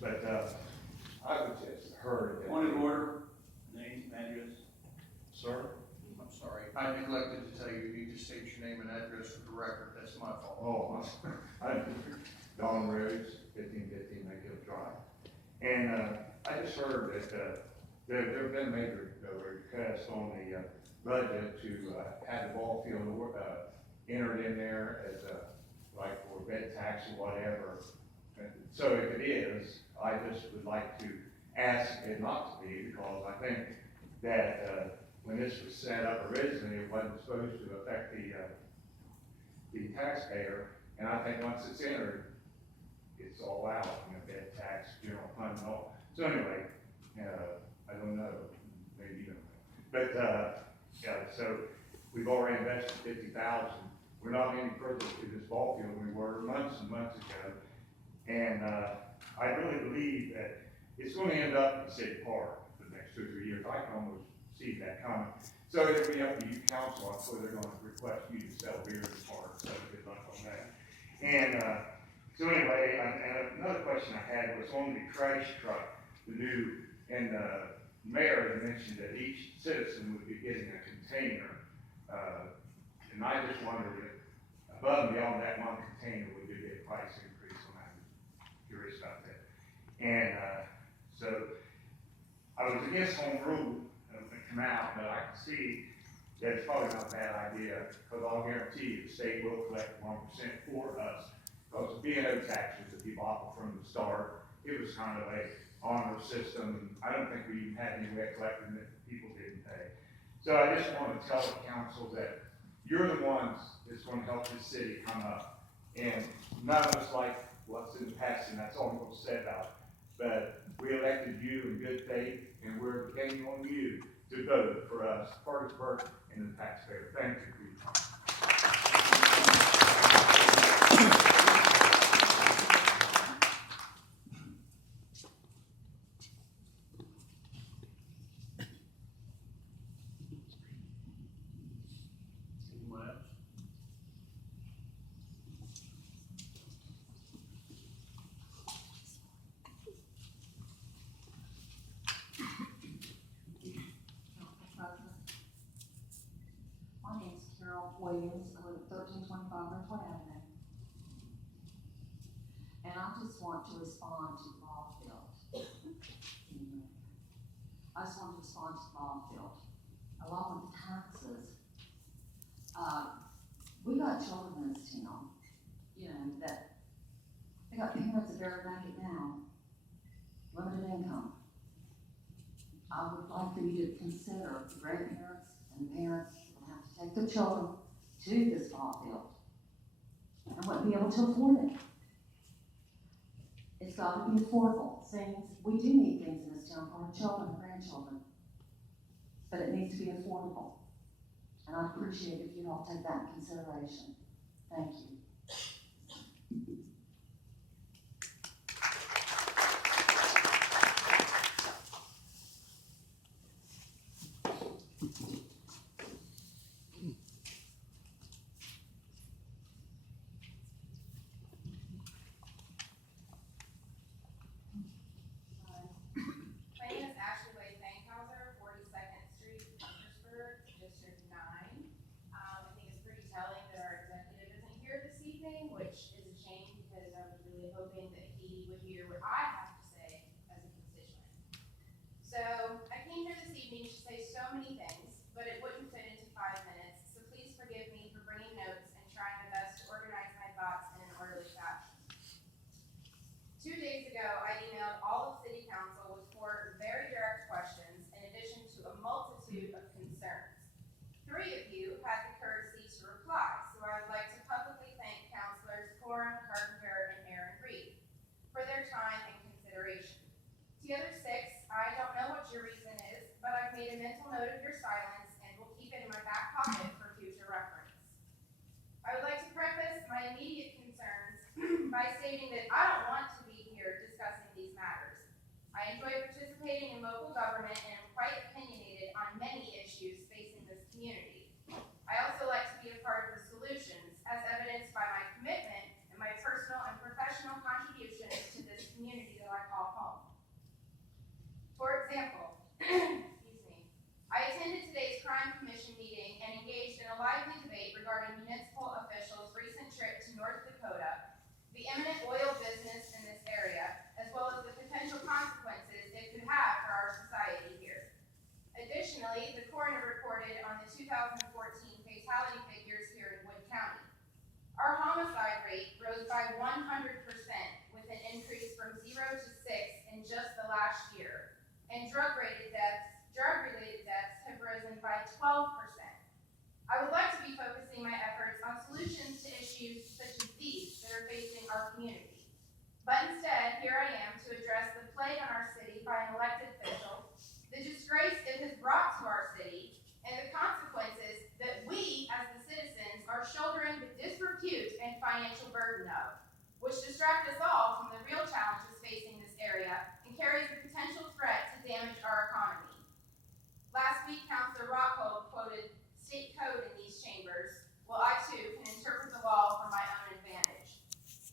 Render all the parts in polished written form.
But I was just heard that. Point of order, name, address. Sir? I'm sorry, I neglected to tell you, you need to state your name and address for the record, that's my fault. Oh, I'm Don Rhodes, 1515 Mayfield Drive. And I just heard that there have been major requests on the budget to have the ball field entered in there as like for bed tax or whatever. And so if it is, I just would like to ask it not to be, because I think that when this was set up originally, it wasn't supposed to affect the taxpayer. And I think once it's entered, it's all out, bed tax, general fund, and all. So anyway, I don't know, maybe you don't know. But yeah, so we've already invested $50,000. We're not any further to this ball field than we were months and months ago. And I really believe that it's going to end up in City Park for the next 2 or 3 years. I can almost see that coming. So it'll be up to you, council. I'm sure they're going to request you to sell beer in the park, so good luck on that. And so anyway, and another question I had was on the trash truck, the new, and the mayor had mentioned that each citizen would be getting a container. And I just wondered if above and beyond that one container, would there be a price increase on that? I'm curious about that. And so I was against home rule come out, but I can see that it's probably not a bad idea, because I'll guarantee you the state will collect 1% for us. Because the B&O taxes that people offer from the start, it was kind of a honor system, and I don't think we even had any way of collecting that people didn't pay. So I just want to tell the council that you're the ones that's going to help this city come up. And none of us like what's in the past, and that's all I'm going to say about it. But we elected you in good faith, and we're depending on you to vote for us, Parkersburg, and the taxpayer. Thank you for your time. Anyone else? My name's Carol Williams, I live at 1325 Ridgeway Avenue. And I just want to respond to Bob Field. I just want to respond to Bob Field. Along with the taxes, we got children in this town, that they got parents that barely make it now, limited income. I would like for you to consider the grandparents and the parents will have to take their children to this ball field and wouldn't be able to afford it. It's got to be affordable. Things, we do need things in this town for our children and grandchildren, but it needs to be affordable. And I'd appreciate if you'd all take that in consideration. Thank you. My name is Ashley Wade Bankhauser, 42nd Street, Parkersburg, District 9. I think it's pretty telling that our executive isn't here this and drug-related deaths have risen by 12%. I would like to be focusing my efforts on solutions to issues such as these that are facing our community. But instead, here I am to address the plague on our city by an elected official, the disgrace it has brought to our city, and the consequences that we, as the citizens, are shouldering the disrepute and financial burden of, which distract us all from the real challenges facing this area and carries a potential threat to damage our economy. Last week, Councilor Rockhold quoted state code in these chambers. Well, I too can interpret the law for my own advantage.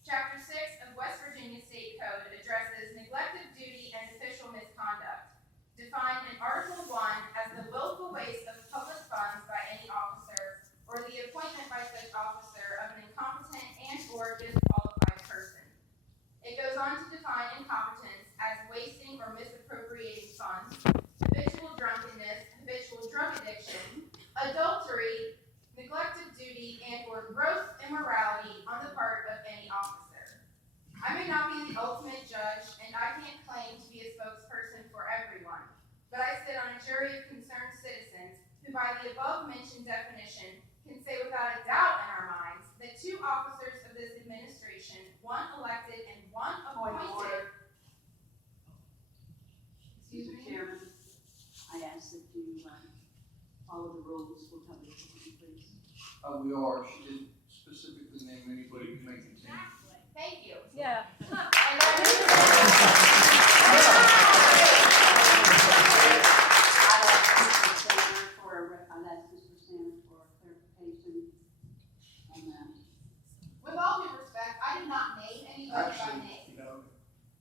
Chapter 6 of West Virginia State Code addresses neglect of duty and official misconduct, defined in Article 1 as the willful waste of public funds by any officer or the appointment by such officer of an incompetent and or disqualified person. It goes on to define incompetence as wasting or misappropriating funds, habitual drunkenness, habitual drug addiction, adultery, neglect of duty, and or gross immorality on the part of any officer. I may not be the ultimate judge, and I can't claim to be a spokesperson for everyone, but I sit on a jury of concerned citizens who, by the above-mentioned definition, can say without a doubt in our minds that two officers of this administration, one elected and one appointed. Excuse Mr. me? Chairman, I ask that you follow the rules. We'll cover it, please. We are, she didn't specifically name anybody who may continue. Thank you. Yeah. And I'd ask Mr. Sanders for a clarification on that. with all due respect, I did not name anybody by Actually, name. you know,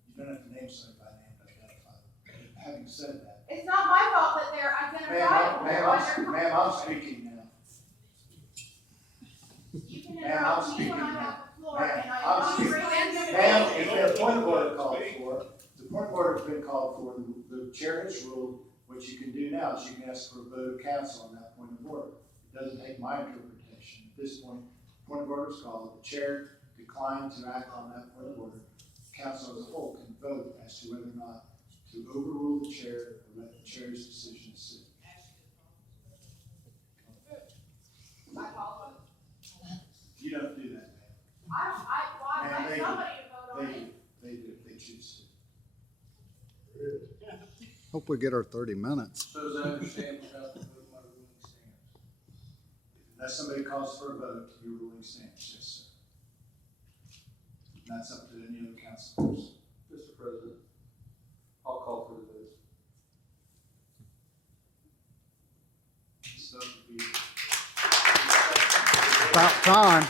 you don't have to name somebody by name to identify them. Having said that, It's not my fault that they're identifiable. ma'am, I'm speaking now. You can ma'am, I'm interrupt me speaking when I now. have the floor, Ma'am, and I I'm want to speaking. bring in. Ma'am, if there's a point of order called for, the point of order has been called for, the chair has ruled, what you can do now is you can ask for a vote of council on that point of order. It doesn't take my interpretation. At this point of order is called, the chair declined to act on that point of order. Council as a whole can vote as to whether or not to overrule the chair or let the chair's decision sit. I apologize. You don't do that, Why, Ma'am, like they- somebody to vote on ma'am. it. They do, if they choose to. Hope we get our 30 minutes. So as I understand, without the vote, my ruling stands. Unless somebody calls for a vote, your ruling stands, yes, sir. And that's up to any other council person. Mr. President, I'll call for the vote. So it would be. About time.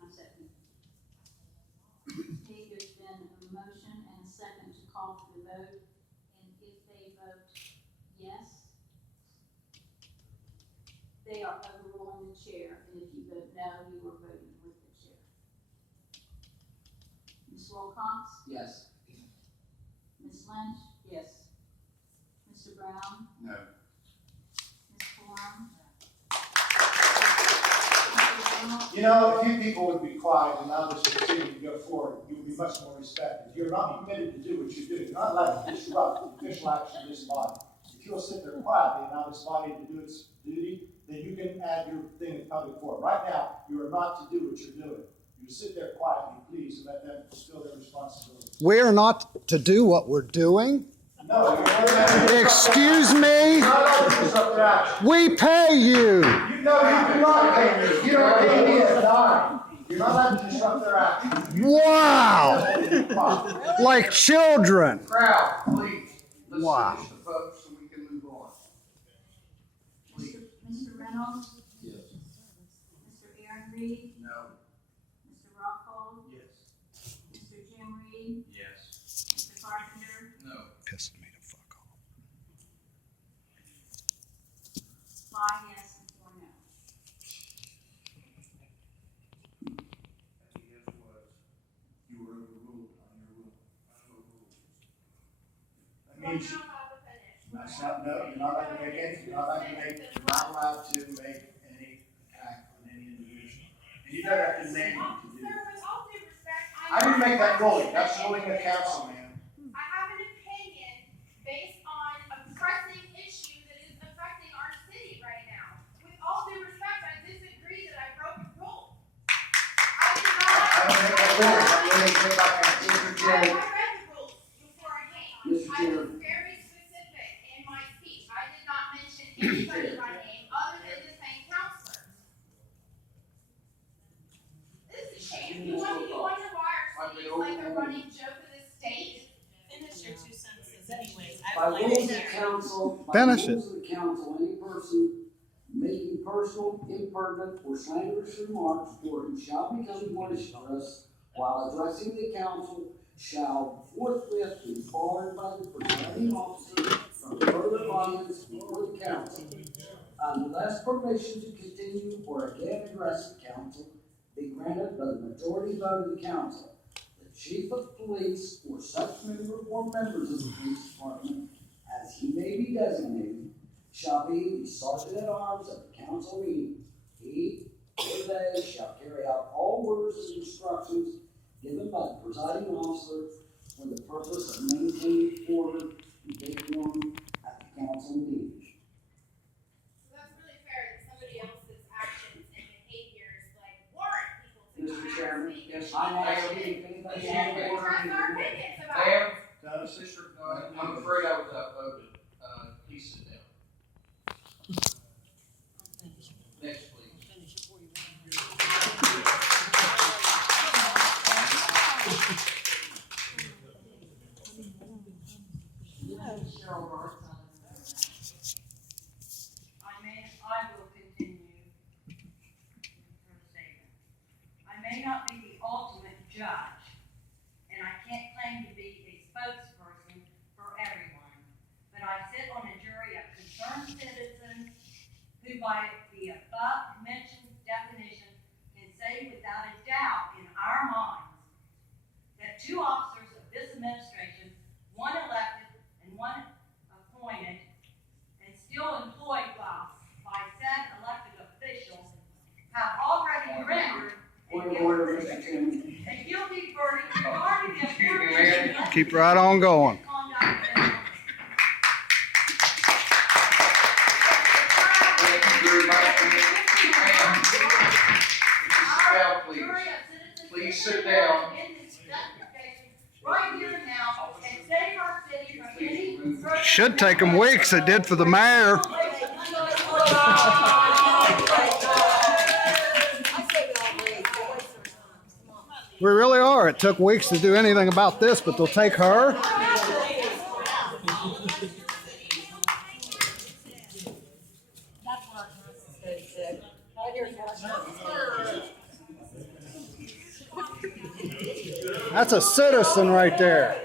I second. Okay, there's been a motion and a second to call for the vote, and if they vote yes, they are overruling the chair, and if you vote no, you are voting with the chair. Ms. Wilcox? Yes. Ms. Lynch? Yes. Mr. Brown? No. Ms. Form? You know, if you people would be quiet and allow this to continue to go forward, you would be much more respected. You're not permitted to do what you're doing. You're not allowed to disrupt the official action of this body. If you'll sit there quietly and allow this body to do its duty, then you can add your thing in public forum. Right now, you are not to do what you're doing. You sit there quietly, please, and let them fulfill their responsibilities. We are not to do what we're doing. No, you're not allowed to Excuse me? You're not allowed to disrupt their action. We pay you. You know, you do not pay me. You don't pay me a dime. You're not allowed to disrupt their action. Wow. Like children. Crowd, please. Let's Wow. finish the vote so we can move on. Please. Mr. Reynolds? Yes. Mr. Aaron Reed? No. Mr. Rockhold? Yes. Mr. Jim Reed? Yes. Mr. Carpenter? No. Pissing me to fuck off. 5 yes and 4 no. The yes was, You were overruled on your rule. That Well, means you're not allowed to finish. that's not, no, you're not allowed to make any, you're not allowed to make, you're not allowed to make any attack on any individual. And you don't have to name them to do Sir, it. with all due respect, I didn't make that ruling, that's the ruling of council, man. read the rules before I came. Mr. I Chair. was very specific in my speech. I did not mention anybody by name other than the same counselors. This is a shame. You wonder why our city is like the running joke of the state? Finish your 2 sentences anyways. By rules of council, Finish it. any person making personal, impertinent, or slanderous remarks toward him shall become boisterous while addressing the council shall forthwith be barred by the presiding officer from further audience before the council, unless permission to continue or again address the council be granted by the majority vote of the council. The chief of police or such member or members of the police department, as he may be designated, shall be the sergeant at arms of the council meeting. He or they shall carry out all orders and instructions given by the presiding officer for the purpose of maintaining order and decorum at the council meeting. So that's really fair that somebody else's actions and behaviors like warrant people to come Mr. out Chairman, and speak. yes, I'm asking if We anybody should has express our opinions about Ma'am, it. Sister, I'm afraid I was outvoted. Please sit down. Next, please. I will continue her statement. I may not be the ultimate judge, and I can't claim to be a spokesperson for everyone, but I sit on a jury of concerned citizens who, by the above mentioned definition, can say without a doubt in our minds that 2 officers of this administration, one elected and one appointed, and still employed by said elected officials, have already rendered Point of order, Mr. Chairman. a guilty verdict regarding the Excuse me, ma'am. Keep right on going. conduct and Thank you very much, ma'am. Sit down, please. Please sit down. Right here now, and save our city from any. Should take them weeks. It did for the mayor. We really are. It took weeks to do anything about this, but they'll take her. That's a citizen right there.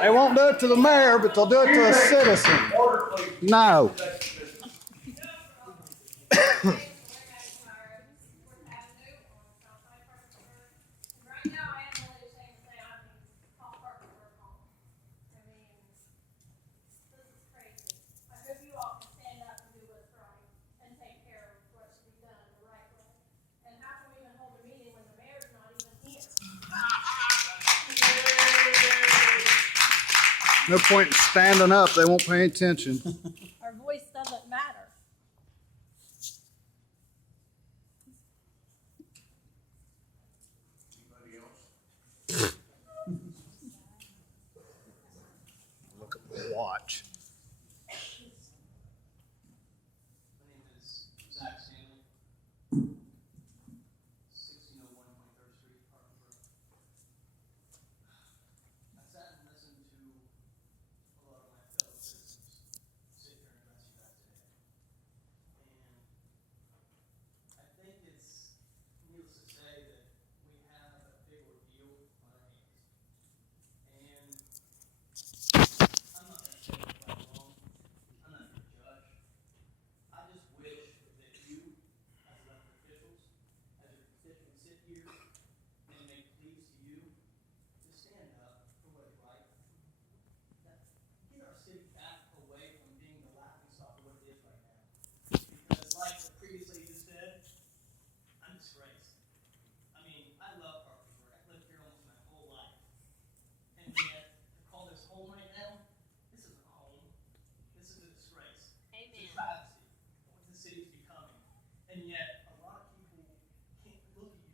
They won't do it to the mayor, but they'll do it to a citizen. Order, please. No. Right now, I am only ashamed to say I'm in Parkersburg home. I mean, this is crazy. I hope you all can stand up and do what's right and take care of what should be done the right way. And how can we even hold a meeting when the mayor's not even here? No point in standing up. They won't pay attention. Our voice doesn't matter. Anybody else? Look at the watch. My name is Zach Stanley, 1601 23rd Street, Parkersburg. I sat and listened to a lot of my fellow citizens sit here and address you guys today. And I think it's needless to say that we have a big ordeal on our hands. And I'm not going to say it's right or wrong. I'm not your judge. I just wish that you, as elected officials, as your constituents sit here and make pleas to you to stand up for what is right. Get our city back away from being the laughingstock of what it is right now. Because like the previous lady just said, I'm disgraced. I mean, I love Parkersburg. I've lived here almost my whole life. And yet, to call this home right now, this isn't a home. This is a disgrace. It's a travesty of what the city's becoming. And yet, a lot of people can't look at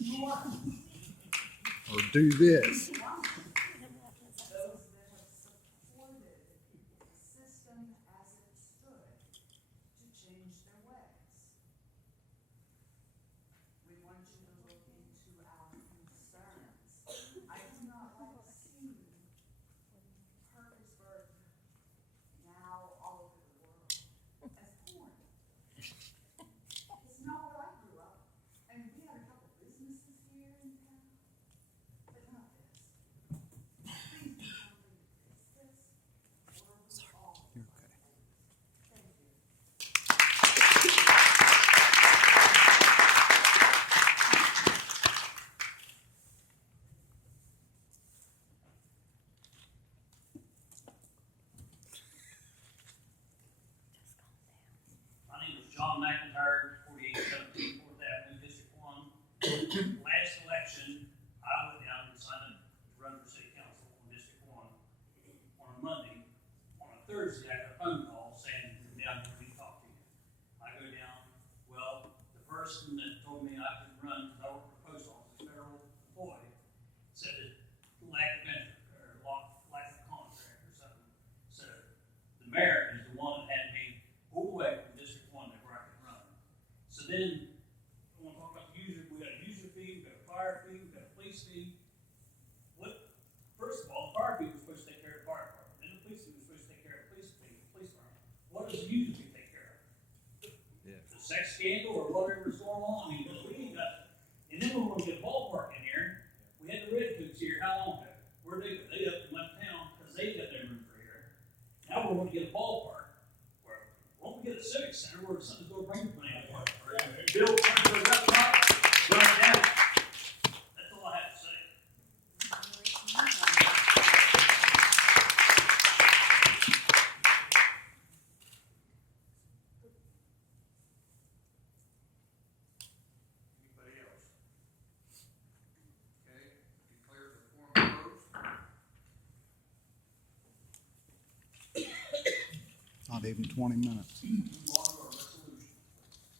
Or do this. Those that have supported the system as it stood to change their ways. We want you to look into our concerns. I do not like seeing Parkersburg now all over the world as porn. It's not where I grew up. I mean, we had a couple businesses here in town, but not this. Please do something to fix this, or we'll all. Thank you. My name is John McIntyre, 4817 Fourth Avenue, District 1. Last election, I went down and decided to run for city council in District 1 on a Monday. On a Thursday, I got a phone call saying, "Come down here, we need to talk to you." I go down, well, the person that told me I couldn't run because I work for the post office, a federal employee, said that lack of interest or lack of contract or something. So the mayor is the one that had me pulled away from District 1 that where I could run. So then, I want to talk about the user, we got a user fee, we got a fire fee, we got a police fee. First of all, the fire fee was supposed to take care of the fire department, then the police fee was supposed to take care of the police department. What does the user fee take care of? The sex scandal or whatever's going on, I mean, we ain't got, and then when we get a ballpark in here, we had the Redcoats here, how long ago? Where'd they go? They up and left town because they got their room for here. Now we're going to get a ballpark. Won't we get a civic center where something's going to bring the money up? Bill, run it down. That's all I have to say. Anybody else? Okay, declare the forum closed. Not even 20 minutes.